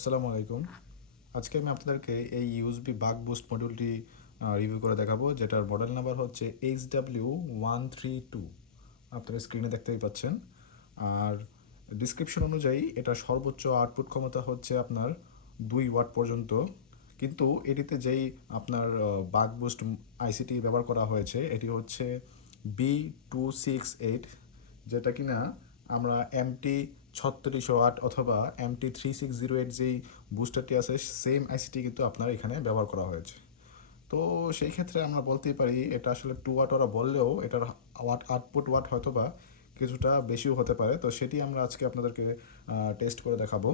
আসসালামু আলাইকুম। আজকে আমি আপনাদেরকে এই ইউএসবি বাগ বুস্ট মডিউলটি রিভিউ করে দেখাবো, যেটার মডেল নাম্বার হচ্ছে HW132। আপনারা স্ক্রিনে দেখতেই পাচ্ছেন। আর ডিসক্রিপশন অনুযায়ী এটা সর্বোচ্চ আউটপুট ক্ষমতা হচ্ছে আপনার 2 ওয়াট পর্যন্ত। কিন্তু এটিতে যেই আপনার বাগ বুস্ট আইসিটি ব্যবহার করা হয়েছে এটি হচ্ছে B268, যেটা কিনা আমরা MT3608 অথবা MT3608 যেই বুস্টারটি আছে সেম আইসিটি কিন্তু আপনার এখানে ব্যবহার করা হয়েছে। তো সেই ক্ষেত্রে আমরা বলতেই পারি এটা আসলে 2 ওয়াট ওরা বললেও এটার আউটপুট ওয়াট হয়তো বা কিছুটা বেশিও হতে পারে। তো সেটি আমরা আজকে আপনাদেরকে টেস্ট করে দেখাবো।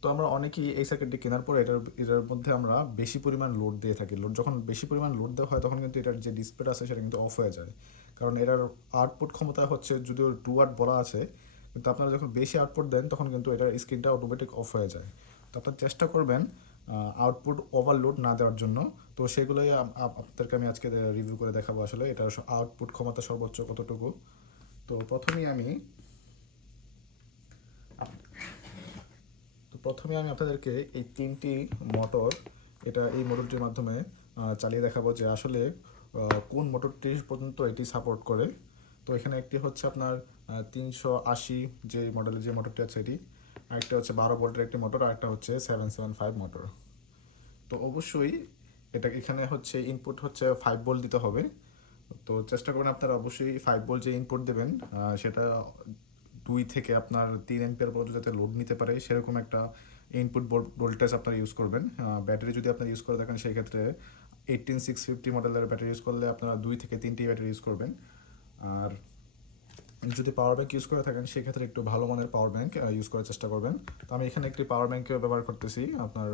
তো আমরা অনেকেই এই সার্কিটটি কেনার পরে এটার মধ্যে আমরা বেশি পরিমাণ লোড দিয়ে থাকি। যখন বেশি পরিমাণ লোড দেওয়া হয় তখন কিন্তু এটার যে ডিসপ্লেটা আছে সেটা কিন্তু অফ হয়ে যায়, কারণ এটার আউটপুট ক্ষমতা হচ্ছে যদিও 2 ওয়াট বলা আছে, কিন্তু আপনারা যখন বেশি আউটপুট দেন তখন কিন্তু এটার স্ক্রিনটা অটোমেটিক অফ হয়ে যায়। তো আপনারা চেষ্টা করবেন আউটপুট ওভারলোড না দেওয়ার জন্য। তো সেগুলোই আপনাদেরকে আমি আজকে রিভিউ করে দেখাবো আসলে এটার আউটপুট ক্ষমতা সর্বোচ্চ কতটুকু। তো প্রথমে আমি আপনাদেরকে এই 3টি মোটর এই মোটরটির মাধ্যমে চালিয়ে দেখাবো যে আসলে কোন মোটরটি পর্যন্ত এটি সাপোর্ট করে। তো এখানে একটি হচ্ছে আপনার 380 যে মডেলের যে মোটরটি আছে এটি, আরেকটা হচ্ছে 12 ভোল্টের একটি মোটর, আরেকটা হচ্ছে 775 মোটর। তো অবশ্যই এখানে হচ্ছে ইনপুট হচ্ছে 5 ভোল্ট দিতে হবে। তো চেষ্টা করবেন আপনারা অবশ্যই 5 ভোল্ট যে ইনপুট দেবেন সেটা 2 থেকে আপনার 3 অ্যাম্পিয়ার পর্যন্ত যাতে লোড নিতে পারে সেরকম একটা ইনপুট ভোল্টেজ আপনারা ইউজ করবেন। ব্যাটারি যদি আপনারা ইউজ করে দেখেন সেই ক্ষেত্রে 18650 মডেলের ব্যাটারি ইউজ করলে আপনারা 2 থেকে 3টি ব্যাটারি ইউজ করবেন। আর যদি পাওয়ার ব্যাংক ইউজ করে থাকেন সেক্ষেত্রে একটু ভালো মানের পাওয়ার ব্যাংক ইউজ করার চেষ্টা করবেন। তো আমি এখানে একটি পাওয়ার ব্যাংকও ব্যবহার করতেছি আপনার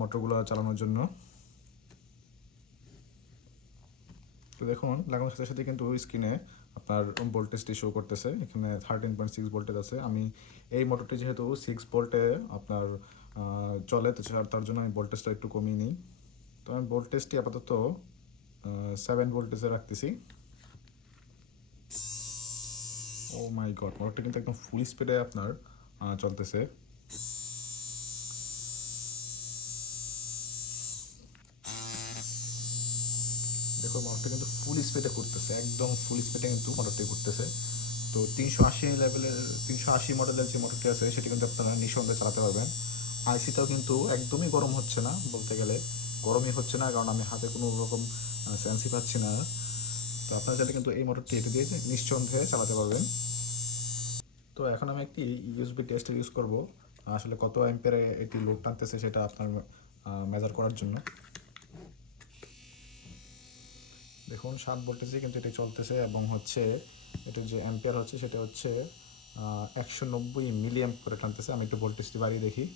মোটরগুলো চালানোর জন্য। তো দেখুন লাগানোর সাথে সাথে কিন্তু স্ক্রিনে আপনার ভোল্টেজটি শো করতেছে, এখানে 13.6 ভোল্টেজ আছে। আমি এই মোটরটি যেহেতু 6 ভোল্টে আপনার চলে, তো তার জন্য আমি ভোল্টেজটা একটু কমিয়ে নিই। তো আমি ভোল্টেজটি আপাতত 7 ভোল্টেজে রাখতেছি। ও মাই গড, মোটরটা কিন্তু একদম ফুল স্পিডে আপনার চলতেছে। দেখো মোটরটা কিন্তু ফুল স্পিডে ঘুরতেছে, একদম ফুল স্পিডে কিন্তু মোটরটি ঘুরতেছে। তো 380 মডেলের যে মোটরটি আছে সেটি কিন্তু আপনারা নিঃসন্দেহে চালাতে পারবেন। আইসিটাও কিন্তু একদমই গরম হচ্ছে না, বলতে গেলে গরমই হচ্ছে না, কারণ আমি হাতে কোনো রকম সেন্সই পাচ্ছি না। তো আপনারা চাইলে কিন্তু এই মোটরটি এটি দিয়ে নিঃসন্দেহে চালাতে পারবেন। তো এখন আমি একটি ইউএসবি টেস্টার ইউজ করব আসলে কত অ্যাম্পিয়ারে এটি লোড টানতেছে সেটা আপনার মেজার করার জন্য। দেখুন 7 ভোল্টেজে কিন্তু এটি চলতেছে এবং হচ্ছে এটির যে অ্যাম্পিয়ার হচ্ছে সেটা হচ্ছে 190 মিলি অ্যাম্প করে টানতেছে। আমি একটু ভোল্টেজটি বাড়িয়ে দেখি।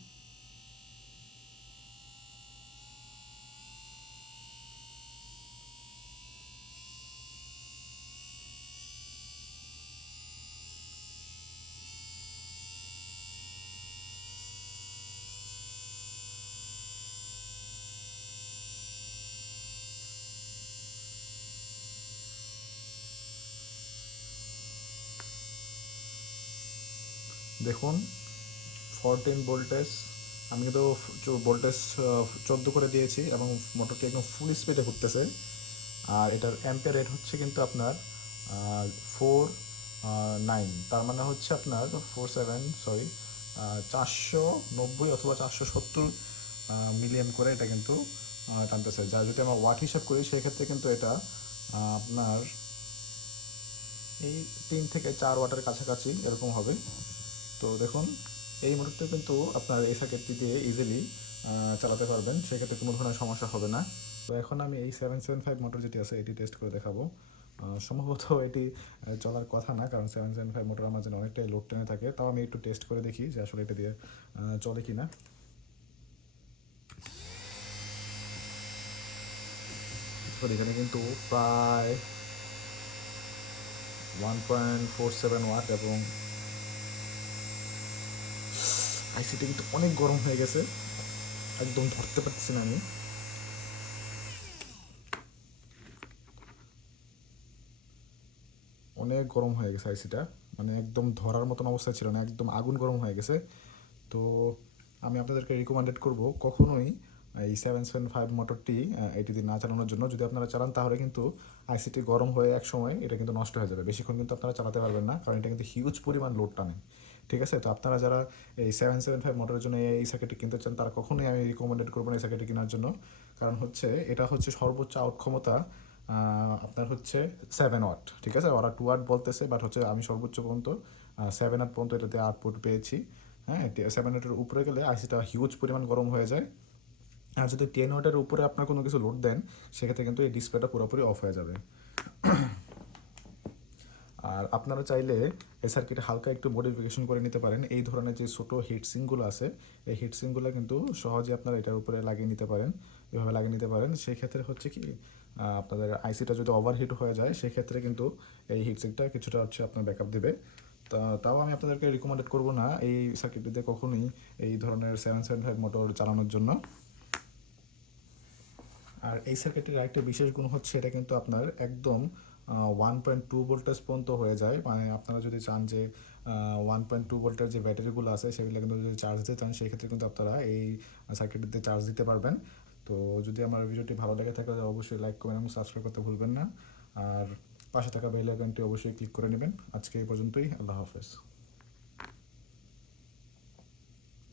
দেখুন 14 ভোল্টেজ, আমি কিন্তু ভোল্টেজ 14 করে দিয়েছি এবং মোটরটি একদম ফুল স্পিডে ঘুরতেছে। আর এটার অ্যাম্পিয়ার রেট হচ্ছে কিন্তু আপনার 4.9, তার মানে হচ্ছে আপনার 490 অথবা 470 মিলিয়ন করে এটা কিন্তু টানতেছে। যা যদি আমরা ওয়াট হিসাব করি সেক্ষেত্রে কিন্তু এটা আপনার এই 3 থেকে 4 ওয়াটের কাছাকাছি এরকম হবে। তো দেখুন এই মোটরটা কিন্তু আপনার এই সার্কিটটি দিয়ে ইজিলি চালাতে পারবেন, সেক্ষেত্রে কোনো ধরনের সমস্যা হবে না। তো এখন আমি এই 775 মোটর যেটি আছে এটি টেস্ট করে দেখাবো। সম্ভবত এটি চলার কথা না, কারণ 775 মোটর আমার জন্য অনেকটাই লোড টেনে থাকে। তাও আমি একটু টেস্ট করে দেখি যে আসলে এটা দিয়ে চলে কি না। এখানে কিন্তু প্রায় 1.47 ওয়াট এবং আইসিটি কিন্তু অনেক গরম হয়ে গেছে, একদম ধরতে পারছি না আমি। অনেক গরম হয়ে গেছে আইসিটা, মানে একদম ধরার মতন অবস্থায় ছিল না, একদম আগুন গরম হয়ে গেছে। তো আমি আপনাদেরকে রিকমেন্ডেড করব কখনোই এই 775 মোটরটি এটি দিয়ে না চালানোর জন্য। যদি আপনারা চালান তাহলে কিন্তু আইসিটি গরম হয়ে এক সময় এটা কিন্তু নষ্ট হয়ে যাবে, বেশিক্ষণ কিন্তু আপনারা চালাতে পারবেন না, কারণ এটা কিন্তু হিউজ পরিমাণ লোড টানে। ঠিক আছে, তো আপনারা যারা এই 775 মোটরের জন্য এই সার্কিটটি কিনতে চান তারা কখনোই আমি রিকমেন্ডেড করবো না এই সার্কিটটি কেনার জন্য। কারণ হচ্ছে এটা হচ্ছে সর্বোচ্চ আউট ক্ষমতা আপনার হচ্ছে 7 ওয়াট। ঠিক আছে, ওরা 2 ওয়াট বলতেছে, বাট হচ্ছে আমি সর্বোচ্চ পর্যন্ত 7 ওয়াট পর্যন্ত এটাতে আউটপুট পেয়েছি। হ্যাঁ, 7 ওয়াটের উপরে গেলে আইসিটা হিউজ পরিমাণ গরম হয়ে যায়। আর যদি 10 ওয়াটের উপরে আপনার কোনো কিছু লোড দেন সেক্ষেত্রে কিন্তু এই ডিসপ্লেটা পুরোপুরি অফ হয়ে যাবে। আর আপনারা চাইলে এই সার্কিটে হালকা একটু মডিফিকেশন করে নিতে পারেন। এই ধরনের যে ছোটো হিটসিংগুলো আছে এই হিটসিংগুলো কিন্তু সহজে আপনারা এটার উপরে লাগিয়ে নিতে পারেন, এভাবে লাগিয়ে নিতে পারেন। সেই ক্ষেত্রে হচ্ছে কি আপনাদের আইসিটা যদি ওভারহিট হয়ে যায় সেক্ষেত্রে কিন্তু এই হিটসিংটা কিছুটা হচ্ছে আপনার ব্যাকআপ দেবে। তাও আমি আপনাদেরকে রিকমেন্ডেড করবো না এই সার্কিটটিতে কখনোই এই ধরনের 775 মোটর চালানোর জন্য। আর এই সার্কিটের আরেকটা বিশেষ গুণ হচ্ছে এটা কিন্তু আপনার একদম 1.2 ভোল্টেজ পর্যন্ত হয়ে যায়। মানে আপনারা যদি চান যে 1.2 ভোল্টের যে ব্যাটারিগুলো আছে সেগুলো কিন্তু যদি চার্জ দিতে চান সেক্ষেত্রে কিন্তু আপনারা এই সার্কিটটিতে চার্জ দিতে পারবেন। তো যদি আমার ভিডিওটি ভালো লেগে থাকে তাহলে অবশ্যই লাইক কমেন্ট এবং সাবস্ক্রাইব করতে ভুলবেন না। আর পাশে থাকা বেল আইকনটি অবশ্যই ক্লিক করে নেবেন। আজকে এই পর্যন্তই, আল্লাহ হাফেজ।